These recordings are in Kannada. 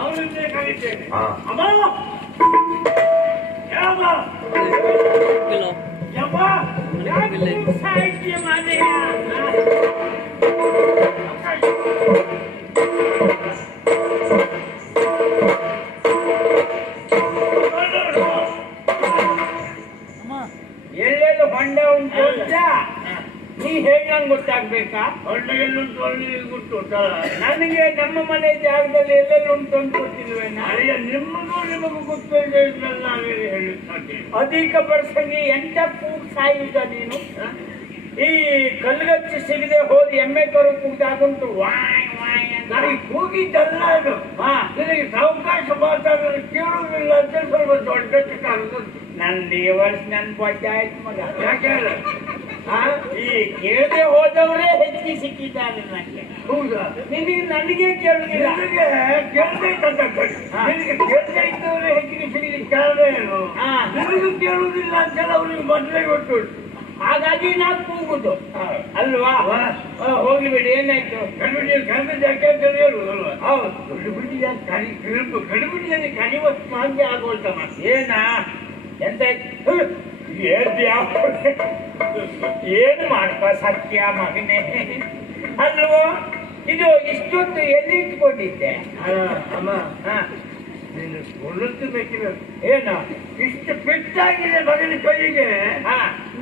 ಅವನನ್ನೇ ಕರೀತೇನೆ. ಅಮ್ಮ ಸಾಹಿತ್ಯ ಮಾದೆಯ ಎಲ್ಲೆಲ್ಲೂ ಹೊಂಡ ಉಂಟು ಅಂತ ನೀ ಹೇಗೆ ನಂಗೆ ಗೊತ್ತಾಗ್ಬೇಕಾ? ಹೊಂಡ ಎಲ್ಲುಂಟು ಗೊತ್ತು. ನನಗೆ ನಮ್ಮ ಮನೆ ಜಾಗದಲ್ಲಿ ಎಲ್ಲೆಲ್ಲ ಉಂಟು ಅಂತ ಗೊತ್ತಿಲ್ವೇನ? ನಿಮಗೂ ನಿಮಗೂ ಗೊತ್ತಿಲ್ಲ ಹೇಳಿ ಅಧಿಕ ಪ್ರಸಂಗಿ ಎಂಟ ಕೂಗ್ ಸಾಯುದ ನೀನು. ಈ ಕಲ್ಗಚ್ಚಿ ಸಿಗದೆ ಹೋಗಿ ಎಮ್ಮೆ ಕರು ಕೂಗ್ದಾಗುಂಟು ವಾಯ್ ವಾಯ್ ಅಂತ. ನನಗೆ ಕೂಗಿದ್ದಲ್ಲ ಅದು. ನಿನಗೆ ಅವಕಾಶ ಮಾತಾಡೋದು ಕೇಳುವುದಿಲ್ಲ ಅಂತ ಸ್ವಲ್ಪ ದೊಡ್ಡ ಕಾಲದಲ್ಲಿ ನಂದು ಈ ವರ್ಷ ನನ್ ಬಡ್ಡೆ ಆಯ್ತು ಮಗ. ಯಾಕೆ ಈ ಕೇಳದೆ ಹೋದವರೇ ಹೆಚ್ಚಿಗೆ ಸಿಕ್ಕಿದ್ದಾರೆ ನನಗೆ. ಹೌದಾ? ನಿನಗೆ ನನಗೆ ಕೇಳುದಿಲ್ಲ. ಕೇಳದೆ ಕೇಳದೆ ಇದ್ದವರೇ ಹೆಚ್ಚಿಗೆ ಸಿಗಲಿಕ್ಕೆ ಕಾರಣ ಏನು? ನಿನಗೂ ಕೇಳುವುದಿಲ್ಲ ಅಂತೆಲ್ಲ ಅವ್ರಿಗೆ ಮೊದಲೇ ಗೊತ್ತು. ಹಾಗಾಗಿ ನಾವು ಕೂಗುದು ಅಲ್ವಾ? ಹೋಗಿ ಬಿಡಿ, ಏನಾಯ್ತು? ಕಡಿಮೆ ಯಾಕೆ ಅಂತ ಹೇಳುದಲ್ವಾ? ಹೌದು, ಕಡಿಮೆ ಕಡಿವತ್ತು ಮಂದಿ ಆಗೋಲ್ತಮ್ಮ. ಏನ ಎಂತ ಏನು ಮಾಡ್ಪ ಸತ್ಯ ಮಗನೇ ಅಲ್ವೋ? ಇದು ಇಷ್ಟೊತ್ತು ಎಲ್ಲಿ ಇಟ್ಕೊಂಡಿದ್ದೆ? ಅಮ್ಮ ನೀನು ಒಳ್ಳೊತ್ತು ಬೇಕಿರೋದು ಏನು ಇಷ್ಟು ಪೆಟ್ಟಾಗಿದೆ ಮಗನ ಕೈಗೆ.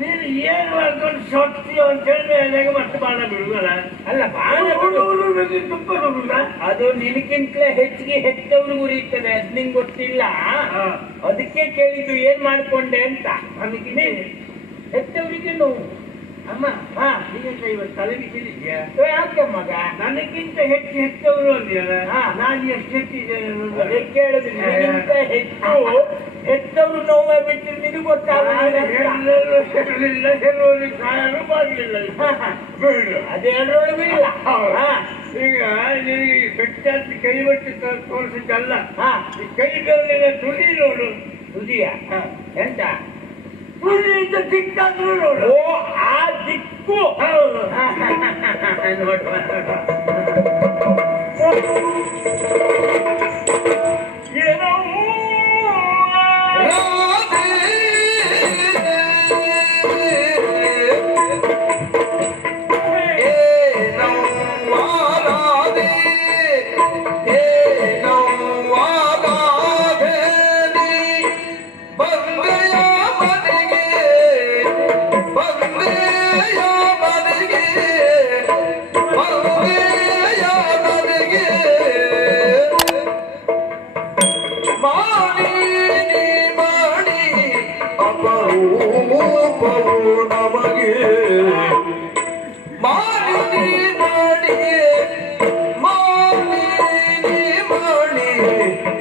ನೀನು ಏನು ಮಾಡ್ಕೊಂಡು ಸೊತ್ತು ಅಂತ ಹೇಳಿ ಮತ್ತೆ ಬಾಣ ಬಿಡುವಲ್ಲ. ಅಲ್ಲ, ಬಾಣ ಬಿಡುವುದು ತುಂಬ ಬಿಡುವುದ? ಅದು ನಿನಗಿಂತಲೇ ಹೆಚ್ಚಿಗೆ ಹೆತ್ತವ್ರು ಉರಿಯುತ್ತದೆ, ಅದ್ ನಿಂಗೆ ಗೊತ್ತಿಲ್ಲ. ಅದಕ್ಕೆ ಕೇಳಿದ್ದು ಏನ್ ಮಾಡ್ಕೊಂಡೆ ಅಂತ. ನನಗೆ ಹೆತ್ತವರಿಗೆ ನೋವು. ಅಮ್ಮ ನೀಗ ಇವತ್ತು ತಲೆಗೆ ಕೇಳಿದ್ಯಾ? ಯಾಕೆ ಮಗ? ನನಗಿಂತ ಹೆಚ್ಚು ಹೆತ್ತವರು ಅಂದ್ಯಲ್ಲ, ನಾನು ಎಷ್ಟು ಹೆಚ್ಚಿದ್ದೇನೆ ಕೇಳಿದ್ರೆ ನಿನಗಿಂತ ಹೆಚ್ಚು ಹೆತ್ತವರು ನೋವೇ ಬಿಟ್ಟು ನಿನಗೆ ಗೊತ್ತಾಗಲಿಲ್ಲ. ಹೇಳುವವರಿಗೆ ಸಹಾಯನೂ ಮಾಡಲಿಲ್ಲ. ಅದೇಳೋಳು ಇಲ್ಲ. ಈಗ ನಿನಗೆ ಪೆಟ್ಟಾಗಿ ಕೈ ಬಟ್ಟಿ ತೋರಿಸಿದ್ದಲ್ಲ, ಈ ಕೈ ಬೆರಳಿನ ತುದಿ ನೋಡು. ತುದಿಯ ಎಂತ ತುದಿಯಿಂದ ದಿಕ್ಕಾದ್ರು ನೋಡು. ಓ, ಆ ದಿಕ್ಕು. ಹೌದು. ಏನೋ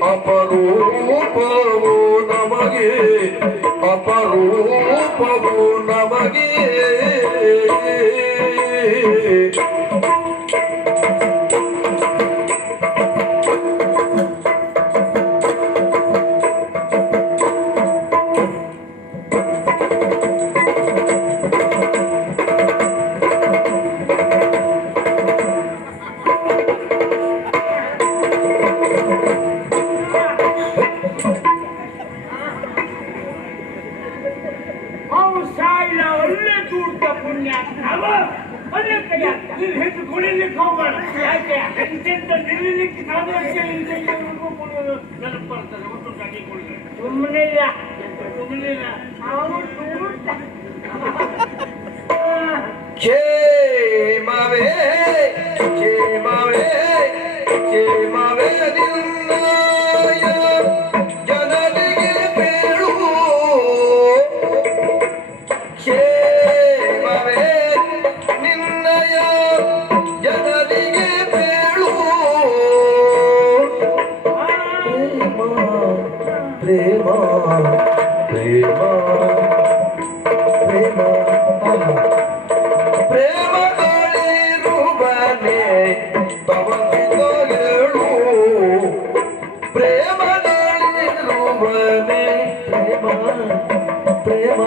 ಅಪರೂಪವು ನಮಗೆ, ಅಪರೂಪವು ನಮಗೆ. ಹೆಚ್ಚು ಕುಡಿಲಿಕ್ಕೆ ಹೋಗೋಣ. ಯಾಕೆ ಎಂತೆಂತ ನಿಲ್ಲಲಿಕ್ಕೆ ಸಾಮರ್ಥ್ಯ ನೆನಪು ಬರ್ತದೆ. ಒಟ್ಟು ಕಟ್ಟಿ ಕುಡಿದ್ರೆ ಸುಮ್ಮನೆ ಇಲ್ಲ, ಸುಮ್ಮನೆ ಇಲ್ಲ. ಕ್ಷೇಮವೇ ಕ್ಷೇಮವೇ ಕ್ಷೇಮವೇ ನಿನ್ನಯ ಜನರಿಗೆ ಬೇಳು. ಕ್ಷೇಮವೇ ನಿನ್ನಯ ಜನರಿಗೆ ಬೇಳು. ಪ್ರೇಮ ಪ್ರೇಮ ಪ್ರೇಮ ಪ್ರೇಮಗಳಿರುವನೆ ತವಗಿದಳು. ಪ್ರೇಮಗಳಿರುವನೆ ಪ್ರೇಮ ಪ್ರೇಮ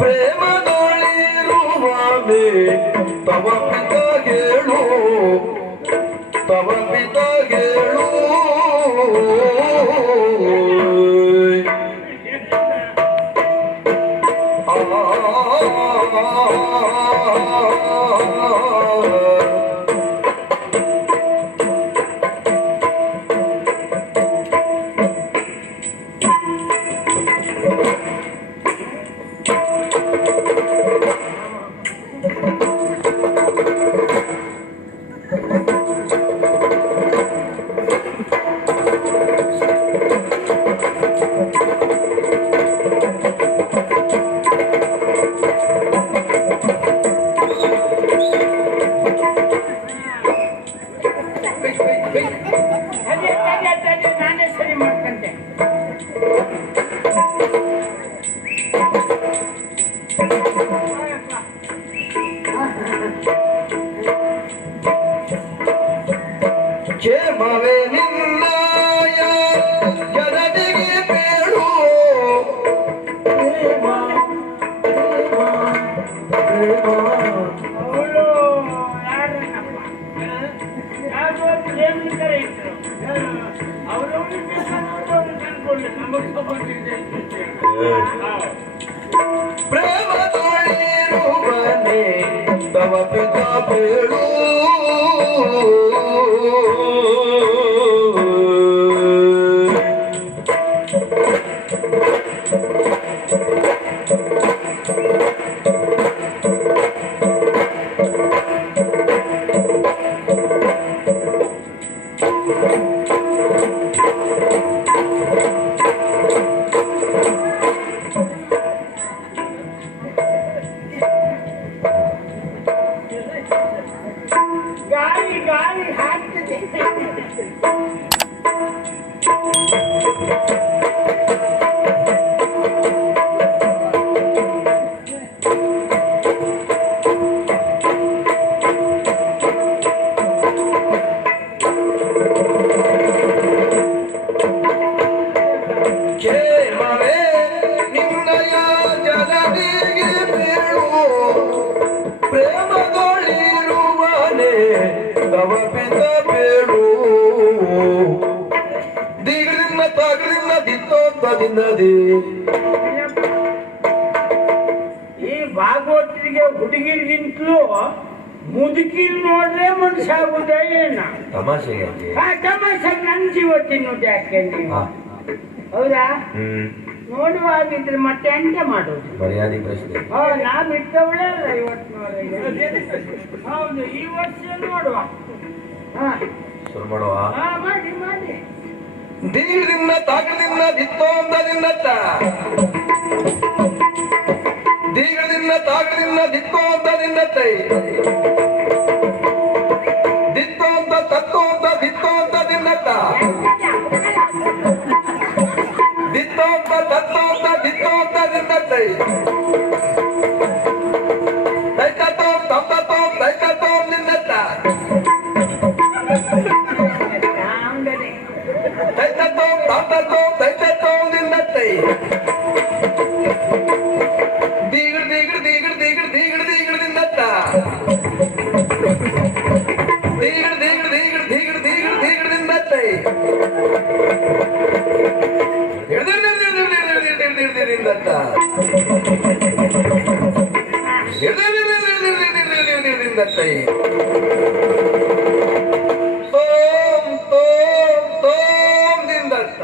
ಪ್ರೇಮಗಳಿರುವನೆ ತವಗಿದಳು. ತವ ಪಿತ ಹೇಳು ನಾನೇ ಸರಿ ಮಾಡ್ಕೊಂಡೆ. ಕ್ಷೇಮವೇ ನಿನ್ನಯ ಜನರಿಗೆ ಬೇಡು ಪ್ರೇಮ ಪ್ರೇಮ ಅವಳು ಯಾರನ್ನಪ್ಪ ಯಾವುದೋ ಪ್ರೇಮಿಕರೇ ಇದ್ರು. ಅವರವ್ರು ಅನ್ಕೊಳ್ಳಿ ನಮಗೆ ತಗೊಂಡಿದ್ದೆ. ಪ್ರೇಮ ತೋಳಿರುವನೆ ತವ ಪಿತ ಬೇಡು ಗಾಳಿ ಗಾಳಿ ಹಾಕ್ತದೆ. ಕ್ಷೇಮವೇ ನಿನ್ನಯ ಜನರಿಗೆ ಬೇಡು ಪ್ರೇಮಗಳಿರುವನೆ ತವ ಪಿತ ಬೇಡು ದಿಗ್ರಿನ್ನ ತಗ್ರಿನ್ನ ದಿತ್ತೋತ್ತದಿನ್ನದಿ ಈ ಭಾಗವತರಿಗೆ ಹುಡುಗಿರಿಗಿಂತಲೂ ಮುದುಕಿಲ್ ನೋಡ್ರೆ ಮನುಷ್ಯ ಆಗುದೇ ಏನ? ತಮಾಷೆಗೆ ತಮಾಷೆ ನನ್ ಜೀವ ತಿನ್ನೋದು ಯಾಕೆ ನೀವು? ಹೌದಾ? ನೋಡುವಾಗಿದ್ರೆ ಮತ್ತೆ ಎಂತ ಮಾಡೋದು? ಮರ್ಯಾದೆ ಪ್ರಶ್ನೆ ನಾವ್ ಇಟ್ಟವಳೇ ಅಲ್ಲ ಇವತ್ತಿನವರೆಗೆ. ಹೌದು, ಈ ವರ್ಷ ನೋಡುವ. ಶುರು ಮಾಡುವ ಮಾಡಿ ಮಾಡಿ. ದಿಗ್ರಿನ್ನ ತಗ್ರಿನ್ನ ದಿತ್ತೋತ್ತದಿನ್ನತ್ತ ದಿಗ್ರಿನ್ನ ತಗ್ರಿನ್ನ ದಿತ್ತೋತ್ತದಿನ್ನತ್ತೈ ದಿತ್ತೋಂತ ತತ್ತೋಂತ ದಿತ್ತೋಂತದಿನ್ನತ್ತ ದಿತ್ತೋಂತ ತತ್ತೋಂತ ದಿತ್ತೋಂತದಿನ್ನತ್ತೈ ದೈತತೋಂ ತತ್ತತೋಂ ದೈತತೋಂ ನಿನ್ನತ್ತ ದೈತತೋಂ ತತ್ತತೋಂ ದೈತತೋಂ ನಿನ್ನತ್ತೈ ದೀಗಡ್ ದೀಗಡ್ ದೀಗಡ್ ದೀಗಡ್ ದೀಗಡ್ ದೀಗಡ್ ನಿನ್ನತ್ತ ದೀಗಡ್ ದೀಗಡ್ ದೀಗಡ್ ದೀಗಡ್ ದೀಗಡ್ ದೀಗಡ್ ನಿನ್ನತ್ತೈ ನಿನ್ನತ್ತ ನಿನ್ನತ್ತೈ ತೋಂ ತೋಂ ತೋಂ ನಿಂದತ್ತ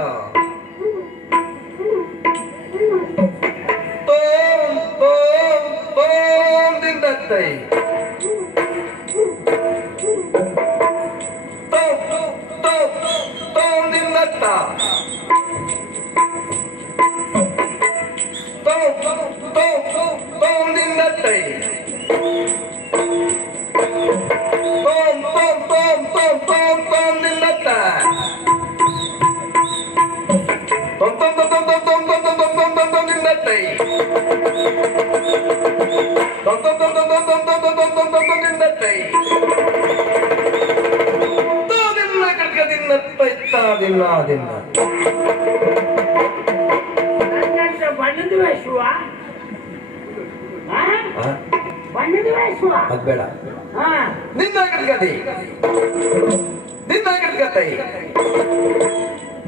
ತೋಂ ತೋಂ ತೋಂ ನಿಂದತ್ತೈ ತೋಂ ತೋಂ ತೋಂ ನಿನ್ನತ್ತ ತೋಂ ತೋಂ ತೋಂ ನಿನ್ನತ್ತೈ ತೋಂ ತೋಂ ತೋಂ ತೋಂ ತೋಂ ತೋಂ ನಿನ್ನತ್ತ ತೋಂ ತೋಂ ತೋಂ ತೋಂ ತೋಂ ತೋಂ ತೋಂ ತೋಂ ತೋಂ ತೋಂ ತೋಂ ನಿನ್ನತ್ತೈ ತೋಂ ತೋಂ ತೋಂ ತೋಂ ತೋಂ ತೋಂ ತೋಂ ತೋಂ ತೋಂ ತೋಂ ತೋಂ ನಿನ್ನತ್ತೈ ತೋ ನಿನ್ನ ಕಡ್ಕ ದಿನ್ನತ್ತೈ ತಾ ದಿನ್ನ ದಿನ್ನ ನನ್ನಂತ ಬಣ್ಣದ ಶಿವ ಕನ್ನಡ ವಯಸ್ಸು ಅದ್ ಬೇಡ. ಹಾ ನಿನ್ನ ಗಡ್ಗದಿ ನಿನ್ನ ಗಡ್ಗತೈ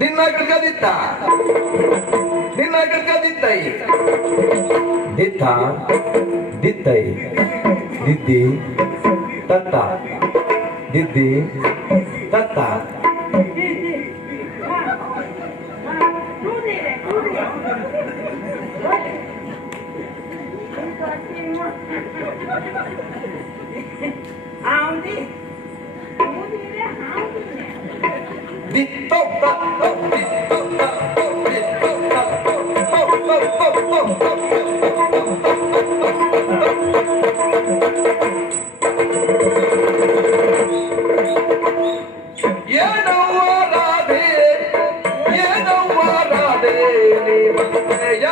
ನಿನ್ನ ಗಡ್ಗದಿತ್ತ ನಿನ್ನ ಗಡ್ಗದಿತ್ತೈ ದಿತ್ತ ದಿತ್ತೈ ದಿದ್ದಿ ತತ್ತ ದಿದ್ದಿ ತತ್ತ ದಿತ್ತೋ ತತ್ತೋ ದಿತ್ತೋ ತತ್ತೋ ದಿತ್ತೋ ತತ್ತೋ ತೋ ತೋ ತೋ ತೋ ಏನವ್ವ ರಾಧೆ ನೀ ಬಂದೆಯ